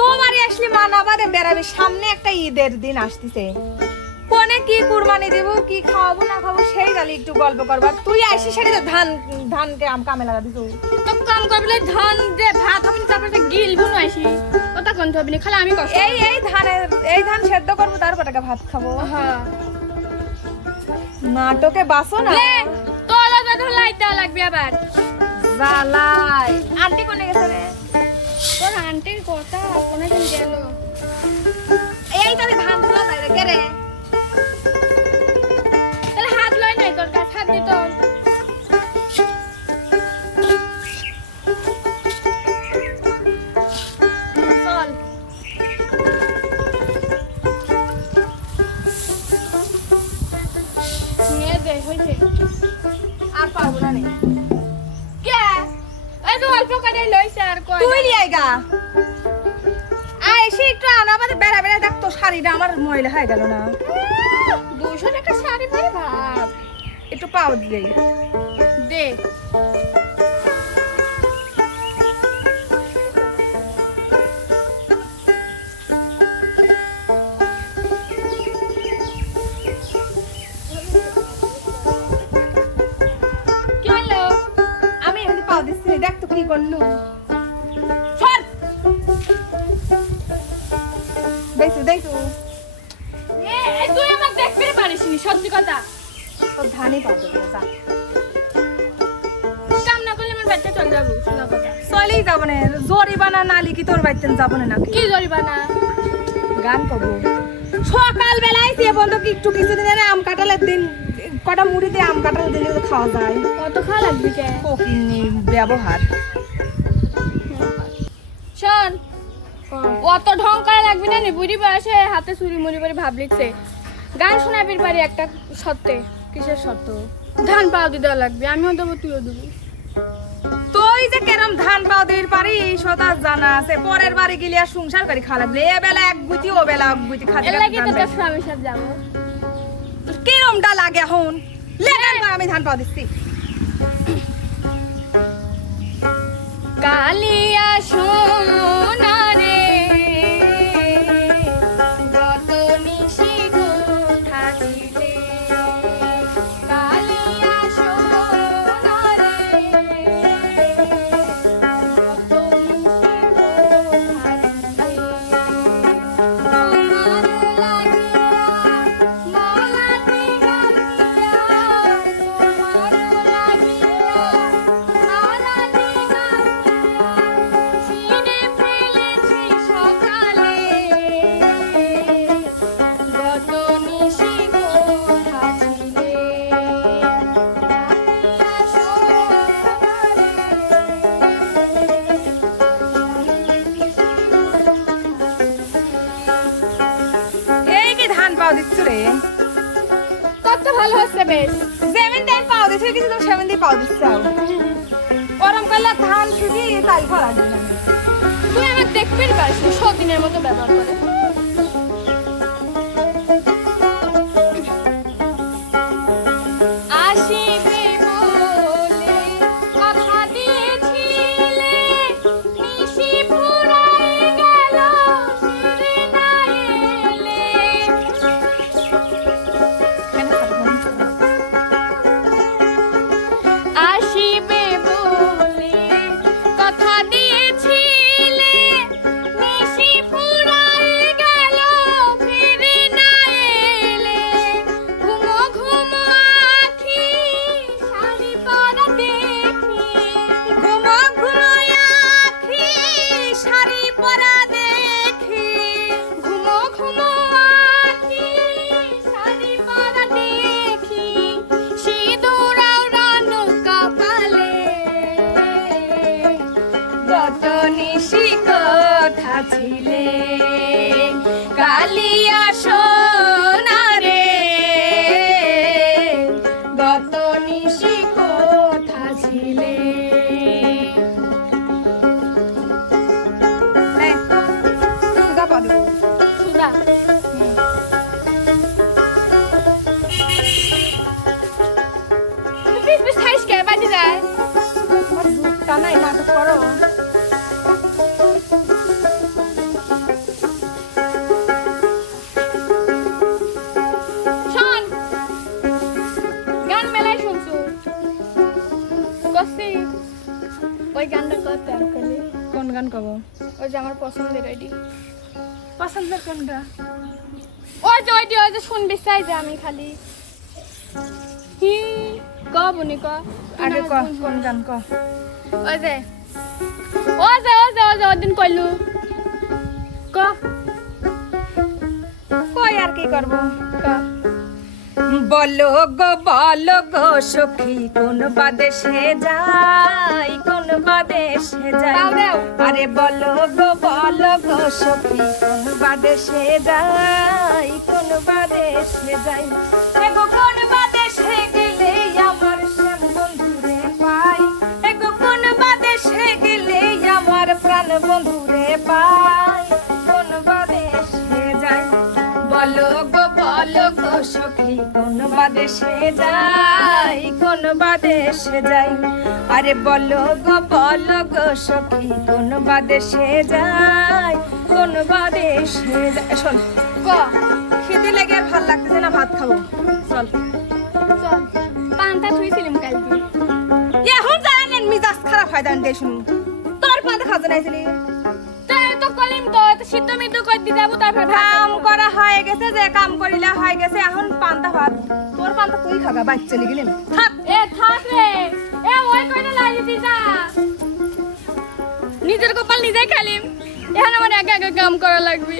তোমারই আসলে মানাবাদে বেড়াবে। সামনে একটা ঈদের দিন আসতেছে। কোনে কি কুরবানি দেব কি খাওয়াবো না খাব সেই গালি একটু গল্প করবার তুই আসিস সেটা ধান ধানকে আম কামে লাগা দিছ। তো কাম করবলে ধান যে ভাত হবে তারপরে গিলবো না আসি ওটা কোন হবে খালি আমি কষ্ট এই এই ধানের এই ধান সেদ্ধ করব তারপর ভাত খাব। হ্যাঁ। নাটকে বাসো না। তোলা তো লাইট দেওয়া লাগবে আবার। জ্বালাই আন্টি কোনে গেছে রে? তোর আন্টির কথা কোনে গেল? এই তাহলে ধান তোলা যায় রে রে? তাহলে হাত লয় নাই তোর কাছে, হাত দিত আর পারব না কে অল্প করে লইছে আর কই তুই লিয়ে গা আয় সে একটু আনা আমাদের বেড়া বেড়া দেখ তো শাড়িটা আমার ময়লা হয়ে গেল না। দুশো টাকা শাড়ি পরে ভাব একটু পাও দিয়ে। দে। দেখছ দেখছ। তুই দেখতে পারিস নি সত্যি কথা। তোর ধানই পাও কাম না করলে আমার বাচ্চা চলে যাব শোনা কথা। চলেই যাব না জরিবানা না লিখি তোর বাড়িতে যাব না নাকি? কি জরিমানা গান করব। সকাল বেলায় সে বন্ধু কি একটু কিছুদিন আম কাঁঠালের দিন কটা মুড়ি দিয়ে আম কাঁঠাল দিলে তো খাওয়া যায়। কত খাওয়া লাগবে কে? ব্যবহার। শোন অত ঢং করা লাগবে না বুড়ি বয়সে হাতে চুরি মুড়ি করে ভাব লিখছে। গান শোনাবির পারি একটা সত্যে কিসের সত্য ধান পাও দিতে লাগবে আমিও দেবো তুইও দেবো। তুই যে কেরম ধান পাও দিবি পারি সদা জানা আছে। পরের বাড়ি গেলে আর সংসার করে খাওয়া লাগবে। এ বেলা এক গুতি ও বেলা এক গুতি খাওয়া এর লাগে তো তোর স্বামীর সাথে যাব এখন লে গান আমি ধান পাও দিচ্ছি। কালিয়া সোনা পাও দিচ্ছ রে? কত ভালো হচ্ছে বেশ। যেমন টাইম পাও দিচ্ছ কিছু তো সেমন দিয়ে পাও দিচ্ছ গরম করলে ধান শুধু তাই করা তুই আমার দেখবেন পারিস সব দিনের মতো ব্যবহার করে। ছিলে কালিয়া সোনা রে। গত নিশি কথা ছিলে? এই, সুধা পা দেবো। সুধা পিস পিস খাইস কে? বাজি যায়। আমার দুধটা দরকার ওই গানটা আসলে কোন গান কব? ওই যে আমার পছন্দের আইডি। পছন্দের কোনটা? ওই যে ওইটি ওই যে শুনবি চাই যে আমি খালি। হি ক বুনি ক। আগে ক কোন গান ক? ওই যে ও যে ও যে ও যে ওদিন কইলু। ক। কই আর কি করব? ক। বলো গো বলো গো সখী কোন বাদেশে যাই কোন বাদেশে যাই। আরে বলো গো বলো গো সখী কোন বাদেশে যাই কোন বাদেশে যাই বলো গো সখী কোন বাদেশে যাই কোন বাদেশে যাই? আরে বলো গো বলো গো সখী কোন বাদেশে যাই কোন বাদেশে যাই? শোন ক? খিদে লেগে আর ভালো লাগতেছে না ভাত খাব? চল। চল পান্তা থুইছিলাম কালকে। এখন জানেন মিজাজ খারাপ হয় দান দিয়ে শুনু তোর পাতে খাজা নাইছিলি। তাই তো কলিম তো। সিদ্ধ মিদ্ধ করে দিয়ে যাব তারপর কাম করা হয়ে গেছে যে কাম করিলে হয়ে গেছে এখন পান্তা ভাত। তোর পান্তা তুই খাগা বাইক চলে গেলেন থাক এ থাক রে এ ওই কইনা লাগি দি যা নিজের কপাল নিজেই খালিম। এখন আমার একা একা কাম করা লাগবে।